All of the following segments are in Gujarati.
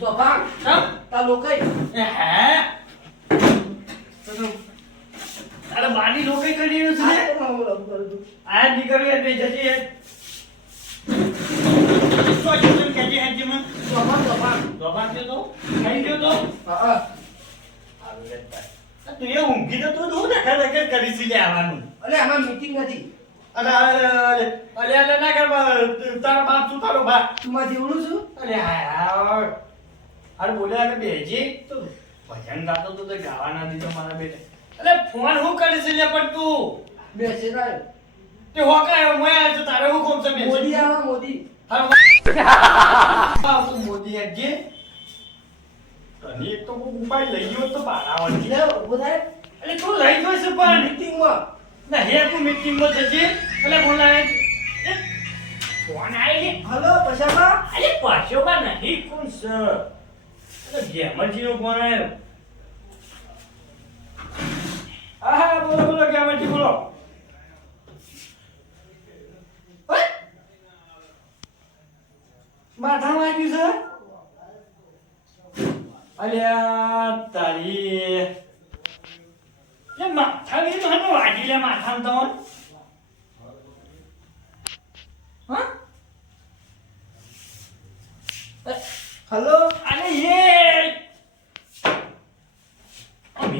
જોભાન તા લોકઈ હે અરે બાની લોકઈ કરી રહ્યો છે આ નીકળ્યો બે જજી તો જતું કે જે માં જોભાન છે તો ખાઈ ગયો તો હા તું એ ઊંઘી તો તું ને ખરે કરી સી લે આવવાનું અલે આમાં મીટિંગ નથી અલે ના કર તારા બાપ તું તારો બાપ તું માં જેવડું છું અરે હા અરે બોલ્યા કે બેજી તો ભજન ગાતો તો ગાવાના દીધો મારા બેટે અલે ફોન હું કરી છે લે પણ તું બેસે રાય તે હોકા મોય આજ તારે હું કોમ છે મોદી આવા મોદી તારો તું મોદી આજે તને એક તો ઉપાય લઈ ગયો તો બારાવાની લે ઉભો થાય અલે તું લઈ ગયો છે પણ મીટિંગમાં ના હે તું મીટિંગમાં જજે અલે બોલાય ફોન આવી હલો પછામાં અલે પાછોમાં નહીં કોણ છે અલે ગેમરજીનો ફોન આવ્યો હા બોલો બોલો ગેમરજી બોલો માથા વાગ્યું છે અલ્યા તારી લે માથા ની મને વાગી લે માથામાં તો હા હલો અરે એ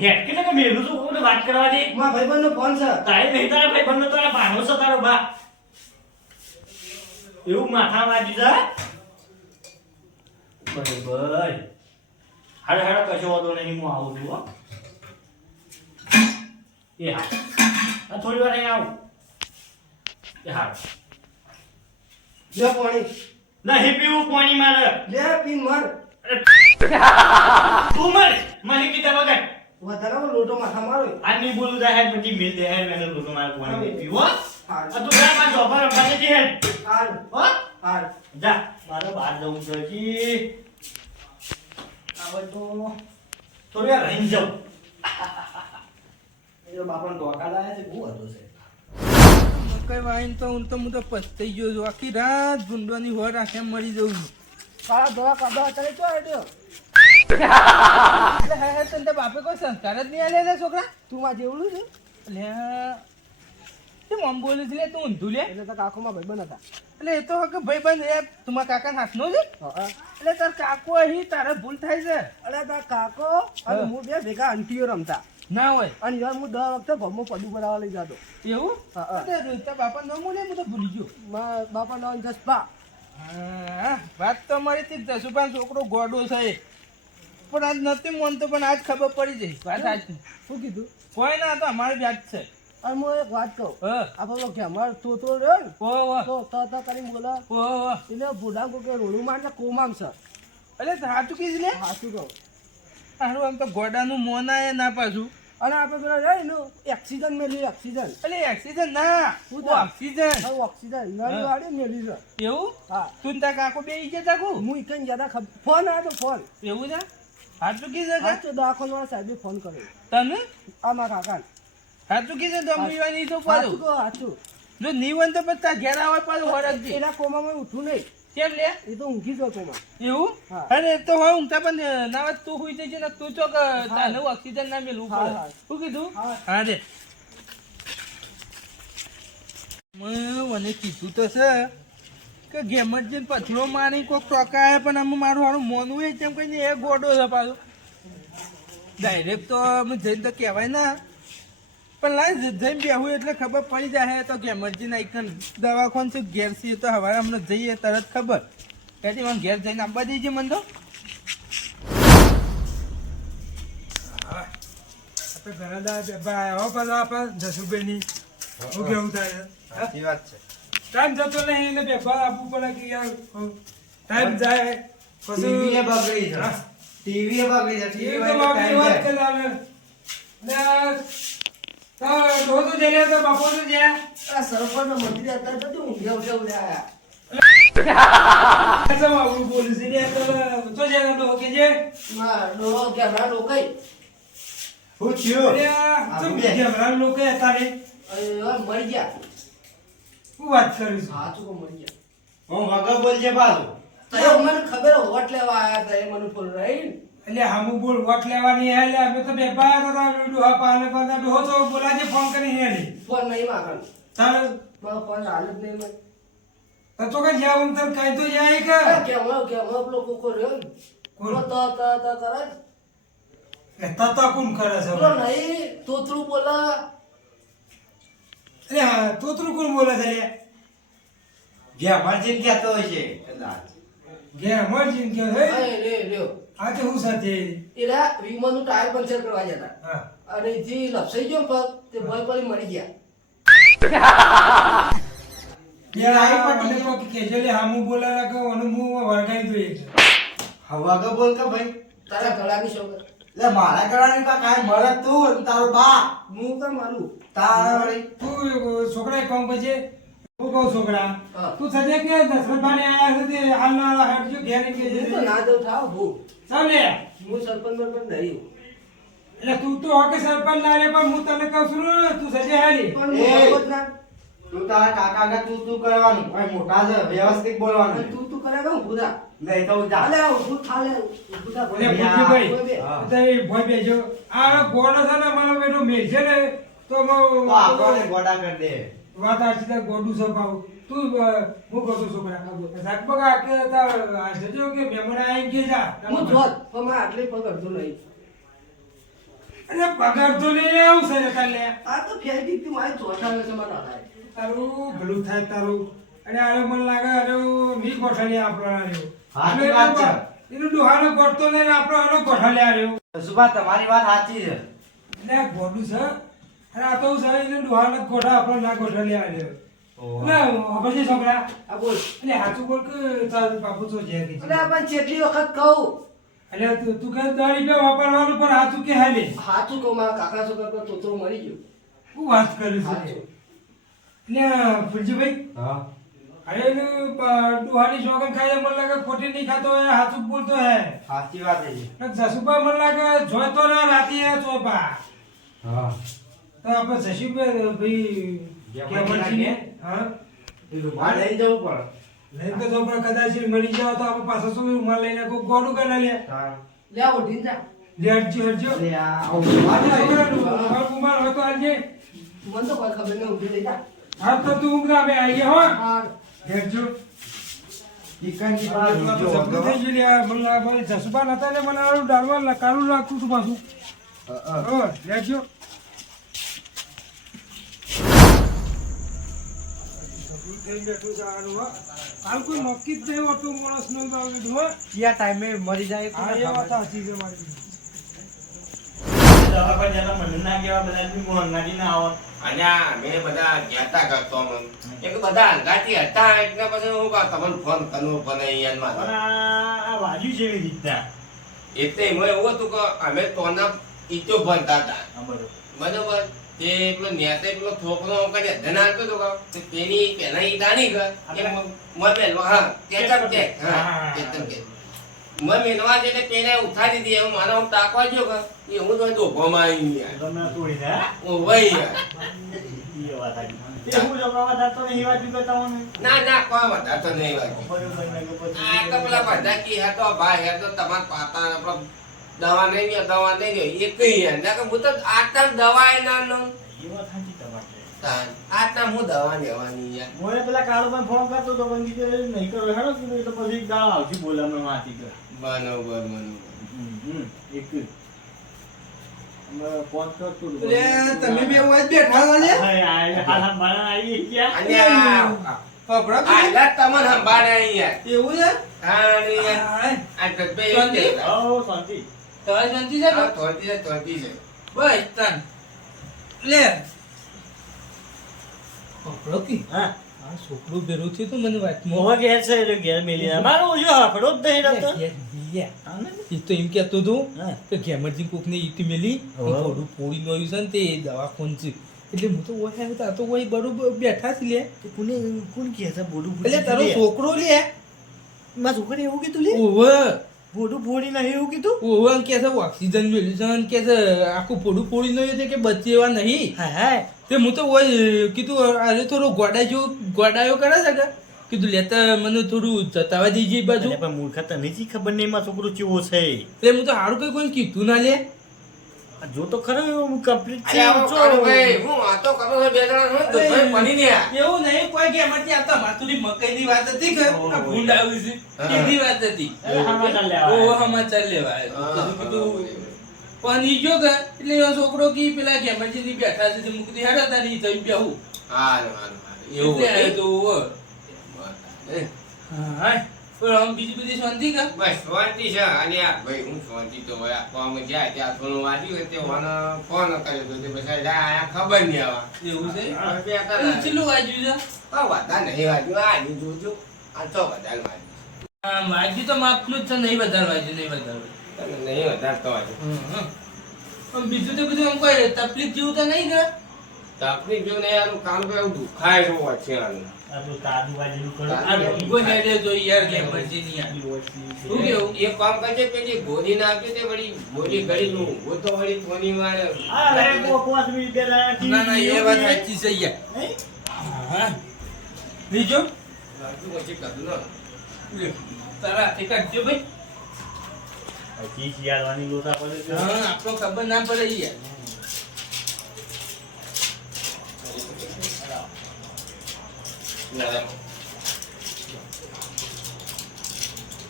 હેટ કે કે મેલું તો કોને વાત કરવા દે માં ભાઈબંધનો ફોન છે તારી નહીં તારા ભાઈ બંને તારા ભાનો છે તારો બા એવું માથા વાગી જાય બરાબર હાડે હાડે કશો વાંધો નહીં હું આવું છું હો એ હા થોડી વાર અહીં આવું એ હા લે પાણી નહીં પીવું પાણી મારે લે પીન મર તું મર મને કીધા વગર વધારે લોટો માથા મારો આ નહીં બોલું જાહેર પછી મિલ દે હે મેને લોટો મારે પાણી પીવો હાર આ તું જા માં જોબર રમવા જજે હે હાર હો હાર જા મારે બહાર જવું છે જી હવે તો થોડી વાર રહીને જાઉં એ બાપાને ધોકા લાયા છે બહુ હતો છે કઈ વાઈન તો હું તો પસ્તાઈ ગયો છું આખી રાત ભૂંડવાની હોર આંખે મરી જઉં છું કાળા ધોળા કાઢો અત્યારે ચો હેડ્યો એટલે હે તને બાપે કોઈ સંસ્કાર જ નહીં આલે છોકરા તું માં જેવડું છે એટલે તે મમ બોલું છે લે તું ઊંધું લે એટલે તો કાકોમાં ભાઈબંધ હતા એટલે એ તો કે ભાઈ બંધ એ તમારા કાકા હાથનો છે એટલે તાર કાકો અહીં તારે ભૂલ થાય છે અરે તાર કાકો અને હું બે ભેગા અંટીઓ રમતા ના હોય અને યાર હું 10 વખતે ભમો પડું બનાવવા લઈ જતો એવું એટલે રોહિતા બાપા નો બોલે હું તો ભૂલી ગયો મારા બાપા નામ જસપા હા વાત તો મારી થી જસુભાઈ છોકરો ગોડો છે પણ આજ નથી માનતો પણ આજ ખબર પડી જઈ વાત આજ શું કીધું કોઈ ના તો અમારે વ્યાજ છે અને હું એક વાત કહું હા આપણો કે અમારો તોતો રહ્યો ને ઓહો તો કરીને બોલા ઓહો એટલે બુઢા કે રોડું માં એટલે કોમામ છે અલે સાચું કીધું લે સાચું કહું હારું આમ તો ગોડાનું મોન આય ના પાછું અને આપણે પેલા રહી ને ઓક્સિજન મેળવી ઓક્સિજન અલે ઓક્સિજન ના શું ઓ ઓક્સિજન હા ઓક્સિજન નળી વાળી મેળવી છે એવું હા તું તાર કાકો બે ઈજે તાકુ હું ઇકન જ્યાદા ફોન આવ્યો તો ફોન એવું છે સાચું કીધું કે સાચું દવાખાના વાળા સાહેબે ફોન કર્યો તને આ મારા કાકા સાચું કીધું તો હું ઈવા નહીં તો સાચું પાડું કહો સાચું જો નીવન તો પછી તાર ઘેર આવે પાડું હરકજી એના કોમામાં ઉઠું નહીં કેમ લે એ તો ઊંઘી ગયો કોમા એવું હા. અરે તો હવે ઊંઘતા પણ ના વાત તું હોઈ જજે ને તું ચોક તાને ઓક્સિજન ના મેલવું હા, પડે હા. શું કીધું હા. હા રે મને કીધું તો છે કે ગેમર જઈને પથરો મારી કોઈક ટોકાય પણ અમે મારું હારું મોનવું હોય તેમ કહીને એ ગોડો છે પાછું ડાયરેક્ટ તો અમે જઈને તો કહેવાય ના પણ લાઈ જઈને બેહું એટલે ખબર પડી જાય તો ગેમરજીને આઈકન દવાખાન છે ઘેર છે તો હવે હમણાં જઈએ તરત ખબર ત્યાંથી મને ઘેર જઈને આપવા દેજે મને તો ઘણા દાદા આવો પાછા આપણે જસુભાઈની શું કેવું થાય સાચી વાત છે ટાઈમ જતો નહીં એટલે બેફાર આપવું પડે કે યાર ટાઈમ જાય ટીવી એ બગડી છે હા. ટીવી એ બગડી છે એ ટીવી તો હોય તો બાપની time વાત જાય. કરાવે ને રોજ જઈએ તો બાપો તો જ્યાં આ સરપંચ મંત્રી હતા તો ઊંઘે ઉઠે ઉડ્યા આવડું બોલું છે ને તો જ્યાં તો કે જે માં ડોહો કેમરા લોકઈ શું થયું? તો કેમેરા લોકો હતા રે મરી ગયા શું વાત કરું છું સાચું કો મરી ગયા હું વગર બોલજે પાછું તો મને ખબર વોટ લેવા આયા હતા એ મને ફોન રહી એટલે હમુ બોલ વોટ લેવાની હે એટલે અમે તો બે બાર ડોહા પાલે પાલે ડોહો તો બોલાજે ફોન કરી હે ની ફોન નહીં માગણ ચાલ મારો ફોન હાલ જ નહીં મને તો કે જાવ તને કઈ તો જાય કે કેમ લોકો કો રહ્યો ને કોણ? તો કરે એ તતા કોણ કરે છે તો નહીં તોતરું બોલા એટલે હા તોતરું કોણ બોલે છે લે જ્યાં મરજીન કહેતો હોય છે કદાચ. ગે મરજીન કે હે રે લ્યો આ તો હું સાથે એલા વિમાનનું ટાયર પંચર કરવા જતા હા અને જે લપસાઈ ગયો પગ તે ભય પડી મરી ગયા પેલા મને તો કેજે લે હમુ બોલાલા કે ઓનું મું વળગાઈ દઈએ હવા કે બોલ કે ભાઈ તારા ગળાની શોગર લે મારા ગળાની પા કાંઈ મળે તું ને તારો બા હું કર મારું તારા વળી તું છોકરા કોમ પછી હું કહું છોકરા હા. તું સજે કે દશરથભાઈ આયા છે તે હાલના હેડજો ઘેર કે હું તો છે ના દઉં થાવ હું ચાલે હું સરપંચ બરપંચ નહીં એટલે તું તો હોકે સરપંચ ના રે પણ હું તને કહું છું ને, તું સજે હાલી પણ એ. હું બરપંચ ના તું તારા કાકા કે તું કરવાનું ભાઈ મોટા છે વ્યવસ્થિત અને બોલવાનું તું કરે કે ભૂરા નહીં તો જા અલે હું થાલે ભૂરા ઓલે ભૂરા ભૂરજીભાઈ, હા. તે ભોય બેજો આ ગોડો છે ને મારો બેટો મેલ છે ને તો તો આપણને ગોડા કરી દે વાત આછી તો ગોડું છે પાવ તું હું કહું છું છોકરા સાકબગા કે તાર જજો કે મહેમાન આવી કે જા હું જોત પણ મારે આટલી પગ અડધો નહીં અરે પગાર તો લઈ આવું છે ને કાલે આ તો ફેરી તી મારી ચોથા છે મારા થાય તારું ભલું થાય તારું અને આરે મને લાગે અરે મી ગોઠલી આપણો સાચી વાત છે. એનું ડોહાનો ગોઠતો ને આપણો એનો ગોઠલી આવ્યો સુભા તમારી વાત સાચી છે એટલે આ ગોડું છે અને આ તો છે એને ડોહાનો ગોઠા આપણો ના ગોઠલી આવ્યો એટલે પછી છોકરા આ બોલ એટલે સાચું બોલ કે તાર બાપુ તો છે કે અલે પણ કેટલી વખત કહું એટલે તું કે 10 રૂપિયા વાપરવાનું પણ સાચું કે હાલે હાચું કહું મારા કાકા છોકરા પર તોતરો મરી ગયો હું વાત કરું છું હાચું. એટલે ફુલજીભાઈ હા અરે એનું ડોહાની શોખન ખાય મને લાગે ખોટી નહીં ખાતો હોય સાચું બોલતો હે સાચી વાત છે જસુભા મને લાગે જોઈતો ના રાતી હે ચોપા હા તો આપણે જસુભાઈ ભાઈ કેમરજીને, હા રૂમાલ લઈ જવું પડે લઈને તો જો પણ કદાચ મળી જાવ તો આપણે પાછો શું રૂમાલ લઈને કોઈ ગોળું કરી લે હા. લે આવો ઢીન જા લેટજો હરજો લે આ આજે આવું. છોકરા રૂમાલ બુમાલ હોય તો આલજે. મને તો કોઈ ખબર નહીં ઉભી લઈ જા હા તો તું ઊંઘરા બે આવીએ હો હા લેટજો ચિકનની બાર જબરું જો થઈ ગયું લે આ મને લાગે જસુભા નતા ને મને આવું ડાળવા કાળું લાગતું હતું પાછું હો લેટજો થઈ બેઠું છે આનું હો. હાલ કોઈ નક્કી જ નહીં હોતું માણસનું બાવડું હો. કયા ટાઈમે મરી જાય હા, એ વાત સાચી છે મારી. અલ્યા અમે બધા કહેતા કરતો મને એક બધા હલકાથી હતા એટલે પછી હું કહું તમને ફોન કરવો પડે અહીંયા એટલે એમાં એવું હતું કે અમે તોના ઈટો ભરતા હતા બરોબર તે પેલો નેતે પેલો છોકરો કઈ ધન આવતો હતો કે તેની પેલા ઈટા નહીં કે મોબાઈલ હા કેચઅપ કે હા કેચઅપ કે મેં મેનવા એટલે પેલા ઉઠાડી દીધી એવું મારા હું તાકવા ગયો કે એ હું તો ધોકોમાં આવી ગયા ઓ ભાઈ યાર ના ના કોઈ વધારે તો નહીં વાગ્યું આ તો પેલા બધા કી હતો ભાઈ યાર તો તમાર પાતા આપણો દવા નહીં ગયો દવા નહીં ગયો એક યાર ના કે હું તો આટલા દવા ના નો આટલા હું દવા લેવાની યાર પેલા કાળો પણ ફોન કરતો તો પણ કીધું નહીં કરો હેડો કીધું એટલે પછી ગાળ આવતી બોલે અમે વાંચી કર બરોબર એક ફોન કરતો લે, તમે બે હોય જ બેઠા છો લે? અને પકડો તમે. આલા તમને સંભાળે યાર એવું છે? હા ને યાર હા, આ ગબ્બે એવું કહેતા. તારે શાંતિ છે હા, ને? થોડી છે બસ તાન. લે. પકડો કી. આ છોકરું ભેરું થયું તું મને વાતમાં. એ તો એમ કહેતો હતો કે ગેમરજી કોકને ઈટ મેલી થોડું પોડી નોયું છે ને તે દવાખાનું છે એટલે હું તો ઓય આવ્યો તા તો ઓય બરોબર બેઠા છે લે એટલે તારો છોકરો લે ઓવે ઓવે કે છે ઓક્સિજન મેલ્યું છે ને કે છે આખું પોડું પોડી નોયું છે કે બચે એવા નહીં તે હું તો ઓય કીધું અરે થોડો ગોડાયો કરે છે કે કીધું લેતા મને થોડું જતાવા દીજે એ બાજુ. અરે પણ મૂર્ખા તને જી ખબર નહીં મારો છોકરો કેવો છે. એટલે હું તો સારું કઈ કોઈ કીધું ના લે. આ જો તો ખરો હું કમ્પ્લીટ અરે છે આવો જો. કાળુભાઈ, હું વાતો કરો છો બે જણા હું દુશ્મન બની ને આ. એવું નહીં કોઈ કે એમાંથી આ તો માતુરી મકાઈની વાત હતી કે આ ભૂંડ આવી છે હા. એની વાત હતી. અરે સમાચાર લેવા ઓ આવ્યા. સમાચાર લેવા આવ્યો. હા, તો કીધું પણ ઈ જો કે એટલે એનો છોકરો કી પેલા ગેમરજી ની બેઠા છે તો મું કીધું હેડો તારી જઈ બેહું. હારું, હારું, હારું. એવું એટલે આવ્યો હતું? તો ઓવો. એ, હા પણ આમ બીજી બધી શાંતિ કા બસ શાંતિ છે. અને આ ભાઈ હું શાંતિ તો હોય. આ કોમ જાય ત્યાં થોડું વાંચ્યું હોય તે મને ફોન કર્યો તો તે પછી આયા ખબર નહીં આવા. એવું છે. હવે બે હતા એટલે ને. છેલ્લું વાંચ્યું છે. આ વાતા નહીં વાંચ્યું. આ નહીં જોજો. આ તો વધારે વાંચ્યું. હા વાંચ્યું તો માપનું જ છે નહીં વધારે વાંચ્યું નહીં વધારે. તને નહીં વધારે તો વાંચ્યું. આમ બીજું તો બધું આમ કોઈ તકલીફ જેવું તો નહીં કે તકલીફ જો ને આનું કામ તો એવું દુખાય છે વચ્ચે આનું. આ તો તાજુ બાજુનું કરો. આ ભીગો હેડે જો યાર ગેમરજી ની યાર. શું કેવું? એક કામ કરજે પેલી ગોળી નાખજો તે વળી ગોળી ગળી નું હું તો વળી ફોની વાર આ રે પાંચ મિનિટ પહેલા ના ના એ વાત સાચી છે યાર. હા બીજો નાખજો પછી કદું ના. લે, તારા હાથે કાઢજો ભાઈ. હજી શિયાળવાની લોટા પડે છે. હા આપણો ખબર ના પડે યાર. ના,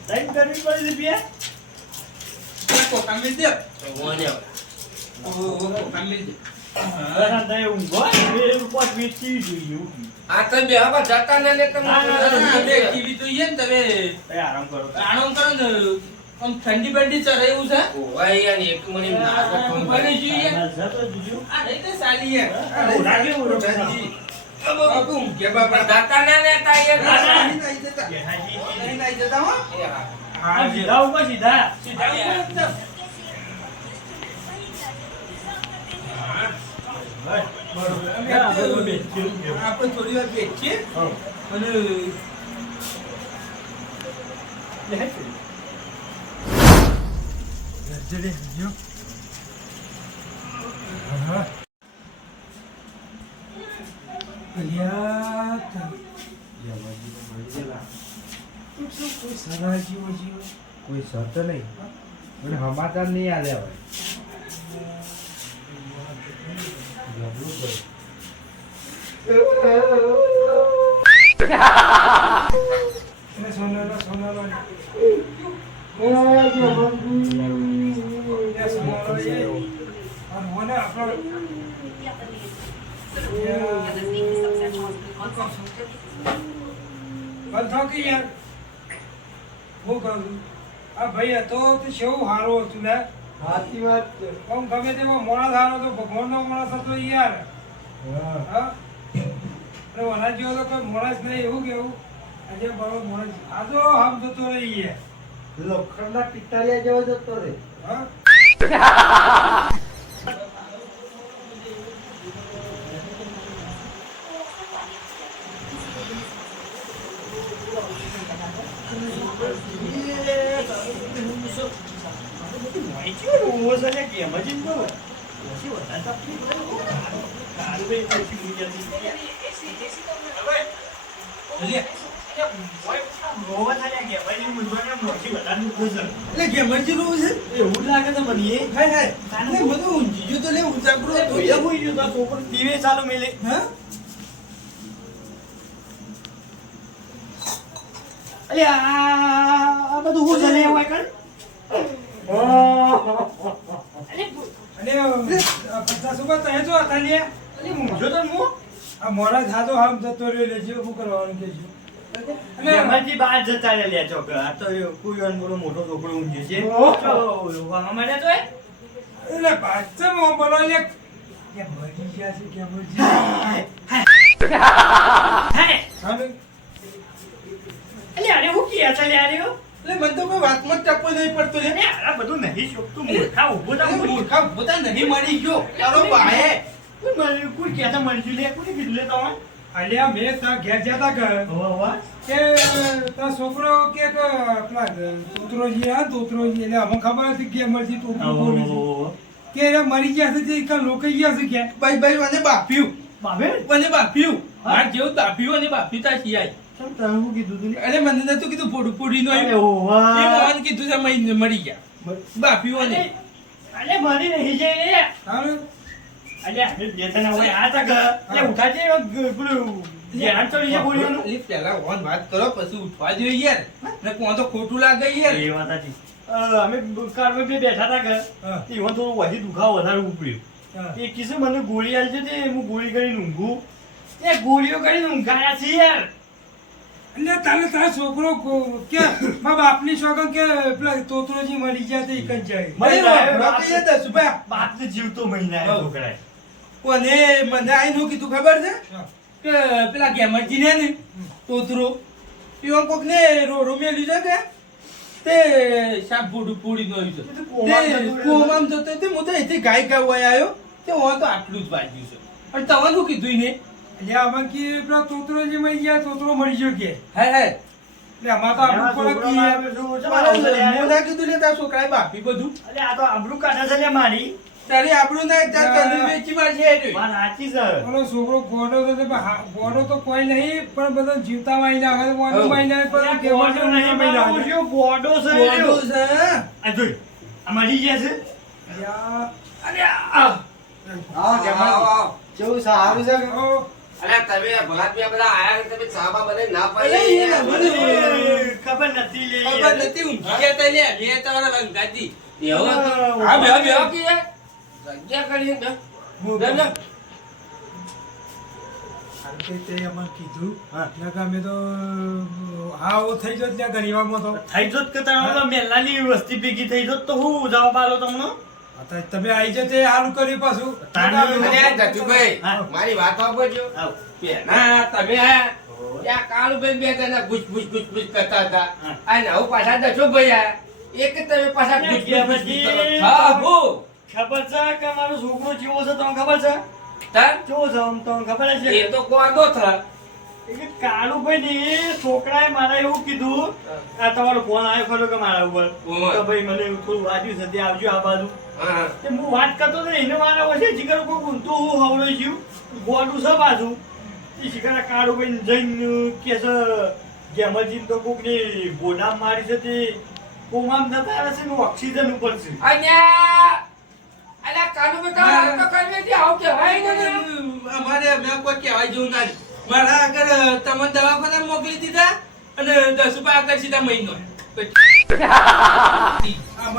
ટાઈમ કરવી પડે છે બે. કોકા મિલ દે. મોને આવે. ઓ કોકા મિલ દે. બરાબર થાય ઊંઘો. એ પાંચ મિનિટ થી જોઈએ. આ તો બે હવે જતા ને ને તમે હા, બે ટીવી જોઈએ ને તમે એ આરામ કરો. આણો કરો ને આમ ઠંડી બંડી ચરે એવું છે. ઓવાય યાર એક મણી નાગર ફોન બને જોઈએ. આ જતો જોજો. આ નહીં તો સાલી યાર. ઓ, રાગે ઓ, રાગે. બાપુ કે બાપા જતા ના ને તા યાર. નહીં નહીં જતા. બેહાજી. નહીં નહીં જતા હો. એ હા. આ સીધા ઉપર સીધા. સીધા ઉપર એકદમ. અમે આપણે થોડી વાર બેસીએ અને કોઈ શરત નહીં મને સમાચાર નહીં આલે હવે ભાઈ હતો તો કેવું સારું હતું ને સાચી વાત છે આમ ગમે તેમાં માણસ સારો તો ભગવાનનો માણસ હતો યાર હા અને વના જેવો તો કોઈ માણસ નહીં એવું કેવું આજે બરોબર માણસ આ તો આમ જતો રહી લોખંડના પિત્તળિયા જેવો જતો રે હા એટલે ગેમરજી નું છે એવું લાગે છે મને. હાય હાય એટલે બધું ઊંઘી ગયું તો લે ઉજાગરો હતો યાર. એવું ગયું તો છોકરો ટીવી ચાલુ મેલે. હા અલે આ બધું હું ચાલે હોય કર. અને પચાસ ઉપર તો એ જો હતા લે અલે મૂંઝો તો હું. આ મોડા થાતો આમ જતો રહ્યો લે જે શું કરવાનું કે છે અને એમાંથી બહાર જતા રહ્યા છોકરા. આ તો કોઈ અનબોલો મોટો છોકરો ઊંઘે છે. અમારે તો એટલે પાછળ બોલો લે કે મરી ગયા છે કે મરી અલે અરે હું કિયા ચાલે આર્યો. એટલે મને તો કોઈ વાતમાં ટપો નહીં પડતો લે. અરે આ બધું નહીં શોખતું. મૂર્ખા ઊભો થા. મૂર્ખા પોતા નહીં મરી ગયો તારો ભાઈ. કોઈ કહેતા મરજુ લે. કોને કીધું લે તમે? અલ્યા મેં તા ઘેર જતા કર કે તા છોકરો કે પેલા તોતરોજી આ તોતરોજી એટલે અમને ખબર હતી કે મરજી તોતરો બોલું છું કે એ મરી ગયા છે તે કા લોકો ગયા છે કે ભાઈ ભાઈ મને બાપ્યું બાબે મને બાપ્યું માર જેવું બાપ્યું અને બાપ્યું તા સિયાય તમ તારે શું કીધું તું લે? અરે મને નતું કીધું પોડીનો અરે એ ઓવા. મોહન કીધું છે મરી ગયા બાપીઓને અલે મરી નહીં જાય રે. તારું અલે અમે બે જણા હોય આ તક. અલે ઉઠાજે પેલું ધ્યાન ચડી જાય બોલ્યોનું. અલી પહેલા ઓન વાત કરો પછી ઉઠવા જોઈએ યાર ને કોણ તો ખોટું લાગે યાર એ વાત સાચી. અમે કારમાં બે બેઠા હતા ઘર. હા. એમાં થોડું વધી દુખાવો વધારે ઉપડ્યો. હા. એ કિસ્સો મને ગોળી આલી છે તે હું ગોળી કરીને ઊંઘું. એ ગોળીઓ કરીને ઊંઘાયા છે યાર. એટલે તારે તારા છોકરો કે મારા બાપની છોકરા કે પેલા તોતરોજી મરી ગયા તો એક જ જાય મરી અરે જાય. બાપ એ દસ રૂપિયા બાપ તો જીવતો મહિના હા. છોકરાએ. કોને મને આઈને શું કીધું ખબર છે હા. કે પેલા ગેમરજી ને તોતરો એવો કોક ને રોમેલી છે કે તે સાપ પૂડી નો એ તો કોમામાં જતો રહ્યો. કોમામ જતો તે હું તો અહીંથી ગાય ગાવા આવ્યો તે હું તો આટલું જ વાંચ્યું છે અને તમે શું કીધું ને એટલે આમાં કે પેલા તોતરોજી મરી ગયા તોતરો મરી ગયો કે હે હે એટલે આમાં તો એમાં આપણું છોકરો પડે મારે શું છે? મારા હું ઉછળે આવ્યો. ના કીધું લે તારા છોકરાએ બાપી બધું અલે આ તો આબરૂ કાઢે છે લે મારી. તારી આપણું ના તાર તને વેચી મારશે એ રહ્યો. વાત સાચી છે. ઓલો છોકરો ગોડો તો ગોડો તો કોઈ નહીં પણ બધો જીવતા મારી નાખે મોનું મારી નાખે પણ અલે કેવો ગોડો નહીં મારી મારો નાખે ઓછો ગોડો છે એ રહ્યો. ગોડું છે આ જોઈ. આ મરી ગયા છે. યા, અરે આ. કેવું સારું છે કે? ઓ, અલ્યા તમે ભલાદમિયા બધા આયા કે તમે સાબા બધે ના અરે યાર, પાડી મને ખબર નથી લે ખબર યાર. નથી ઊંઘી ગયા તા લે લે તમારા રંગાજી એવું હતું? હા, બે, બે. કે યાર. જગ્યા કરી દે. બે, બે. આ તે અમને કીધું હા. એટલે કે અમે તો હા ઓ થઈ ગયો ત્યાં ગરીબામાં તો થઈ જોત કે તારા મેલાની વસ્તી ભેગી થઈ જોત તો હું જવાબ આલો તમને. અત્યારે તમે આવી જાઓ તે સારું કર્યું પાછું તારું- અને આ ધતુભાઈ, હા. મારી વાત સાંભળજો. આવ. પેલા તમે આયા, ત્યાં કાળુભાઈ બે જણા ગુચ ગુચ ગુચ ગુચ કરતા હતા. હા. અને હવે પાછા દશોભાઈ આયા. એક જ તમે પાછા ગુચ ગુચ ગુચ ગુચ કરો. પછી- હા, હું. ખબર છે કે મારો છોકરો કેવો છે તમને ખબર છે? તાર? કેવો છે આમ તમને ખબર જ છે? એ તો કોદો થા. એ કાળુભાઈ ને એ છોકરાએ મારે એવું કીધું આ તમારો ફોન આવ્યો ખરો કે મારા ઉપર ઓય. કે ભાઈ મને એવું થોડું વાગ્યું છે તે આવજો આ બાજુ. હા. તે હું વાત કરતો હતો ને એને મારા વચ્ચે જીગર કોઈ ઊંધું હું હવડો છું ગોડું છે પાછું એ શિકારા કાળુભાઈ જઈને કે છે ગેમરજી તો કોક ની ગોડામ મારી છે તે કોમામ જતા રહેશે ને ઓક્સિજન ઉપર છે. અલ્યા, અલ્યા કાળુભાઈ તારા હાથ તો કરવી હતી, આવું કહેવાય ને. અમારે મેં કોઈ કહેવાય જેવું ના મારા આગળ તમને દવાખાને મોકલી દીધા અને 10 રૂપિયા આગળ સીધા મહિનો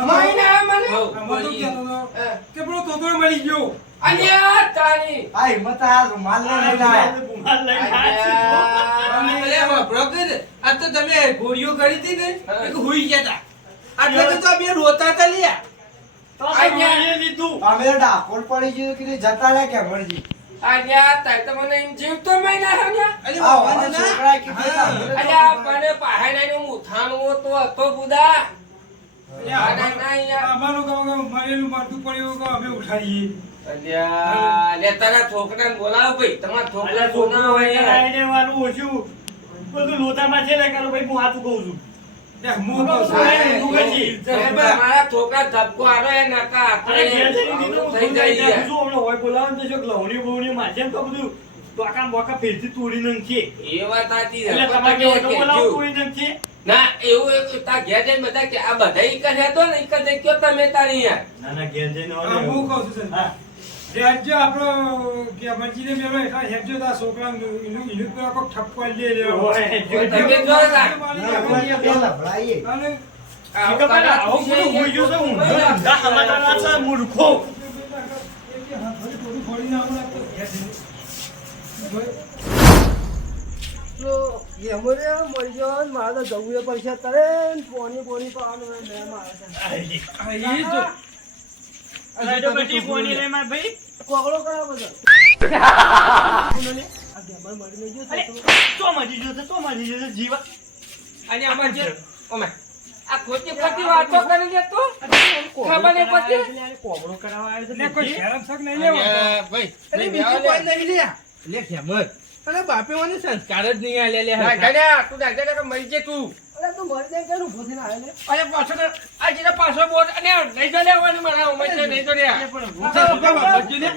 મહિના મને. આમાં તો કહેતો હતો હા. કે પેલો તોતરો મરી ગયો અલ્યા, તારી. આ હિંમત આ રૂમાલ લઈને આયા. રૂમાલ લઈને આવ્યા છે. આ તો તમે ગોળીઓ કરી હતી ને હા. એક હુઈ ગયા તા આટલે કે તો બે રોતા તા લ્યા તો મેં લીધું. અમે તો ડાકોર પડી ગયું કે જતા રહ્યા કે મરજી. અલ્યા, તારે તો મને એમ જીવતો મહિના હે ને. અરે આ વાંધો વાળા ના. છોકરાએ કીધું હા. કે અલ્યા, પણ પહાડાઈનું મુઠાણું તો હતો બુદા. અલ્યા, પહાડાઈ ના યાર. અમારું કે મરેલું મારતું પડ્યું કે અમે ઉઠાડીએ અલ્યા, લે તારા છોકરાને બોલાવો ભાઈ. તમારા છોકરા અલા સોના છોકરો હોય અહીંયા યાર. આવીને મારું ઓછું બધું લોટામાં છે ને કાળુભાઈ હું હાથું કહું છું. એટલે હું કહું છું, હા, એ હું હું કહું. તમારા છોકરા ધબકો આરો એ નકા અરે ઘેર જઈને આવું દીધું, થઈ જાય હું યાર. શું હમણાં હોય બોલાવે ને તો શું લવણી બવણી માધ્યમ તો બધું ટોકા બોકા ફેરથી તોડી નાખીએ. એ વાત સાચી છે. એટલે પણ તમારે તમે કેવો તો કહેજો. બોલાવો તોડી નાખીએ. ના એવું એક તાર ઘેર જઈને બધા કે આ બધા ઈ કરે તો ને ઈ કરે કયો તમે તારી યાર. ના ના ઘેર જઈને હા, હું કહું છું હા. રેડજો આપણો કે મરજીને મેલો એટલા હેડજો તા છોકરા એનું પેલા કોક ઠપકો લે લેવો ઓય, હેડજો. તમે જો તા. બે લફડાઈએ. અને શીખો પેલા આવું બધું હોઈ ગયું છે હું. ઊંધા સમાચાર છે, મૂર્ખો. થોડું ફોડીને આવું ના તો ઘેર જઈને. હા, એ જો. અરે તો બધી પોણી લે માર ભાઈ. અરે, તો મરી ગયો છે, તો મરી ગયો છે, જીવા. અને આમાં જે ઓમે આ ખોટી ખોટી વાતો કરી લે તું. ખબર નહીં પડતી. કોબળો કરાવવા આવ્યો છે એટલે કોઈ બધી. શરમ શક નહીં લેવો અલ્યા, ભાઈ અરે બીજું કોઈ નહીં લ્યા લે ખેમર અને બાપે મને સંસ્કાર જ નહીં આલ્યા લે ના, હરખા. ગણ્યા, તું ના ગણ્યા કે મરી જે તું. અરે પાછો તો આ જેને પાછો બોલ અને નહીં તો લેવાનું મારા ઉમર નહીં તો લે. બાપજી લે.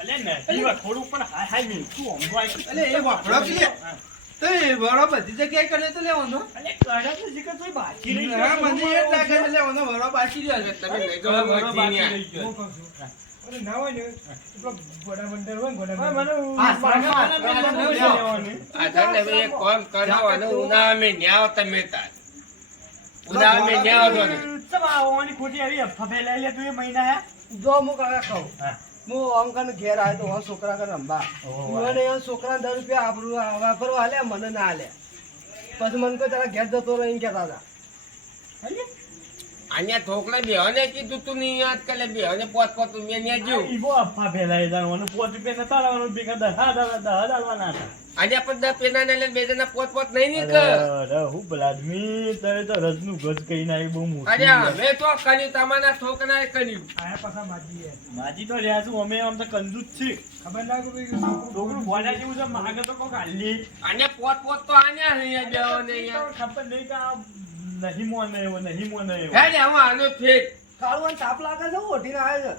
અલે ને, જીવા થોડું પણ હાય હાય નહીં. તું હમણાં આવી. અલે એ વાપરો કે લે. તો એ વડો બધી જગ્યાએ કરે તો લેવાનો અલે કરે તો શીખર તોય બાકી રહી હા ગયો. મને એ જ લાગે છે લેવાનો વડો બાકી રહ્યો છે તમે લઈ વડો જાઓ બાકી મરજી રહી ગયો. હું કહું છું અરે ના હોય ને પેલો ગોડા બંદર હોય ને ગોડા હા, બંદર. મને હા, મને મને લેવાની. આધાર ને હવે એક કામ કરો અને ઉનાળા મેં ન્યાવ તમે તાર ઉનાળા મેં ન્યાવ છો ને ચમ આવવાની ખોટી આવી અફવા ફેલાઈ લે તું એ મહિના હે? જો હું કાકા કહું હા. હું અંકલ ઘેર આવ્યો તો હું છોકરા કને રંબા ઓહો. મને એ છોકરા 10 રૂપિયા આબરૂ વાપરવા આલ્યા મને ના આલ્યા પછી મને કોઈ તારા ઘેર જતો રહીને કહેતા હતા અહીંયા ઠોકલે બેહને કીધું તું નહીં યાદ કરે બેહને પોત મેં ન્યા આ જ્યું ઈવો અફવા ફેલાઈ જાણવાનું. 5 રૂપિયા નતા લાવવાનું, ભેગા 10 આલવાના હતા. આજે પણ 10 પેના ને બે જણા પોત નહીં ની કર અરે, હું ભલા આદમી, તારે તો રસનું ગજ કહીને આવી બહુ મોટી. અરે અમે તો કર્યું તમારા ઠોકરાએ કર્યું આયા પાછા માજી હે. માજી તો રહ્યા છું, અમે આમ તો કંજૂસ છીએ. ખબર ના કે ભાઈ છોકરું છોકરું ભોળા જેવું છે, માગે તો કોક હાલી. અને પોત તો આન્યા અહીંયા બેહને યાર ખબર નહીં કે આ નહીં મોને એવો, નહીં મોને એવો. હે ને હું આનો ફેક કાળું તાપ લાગે છે ઓઢીને આવે છે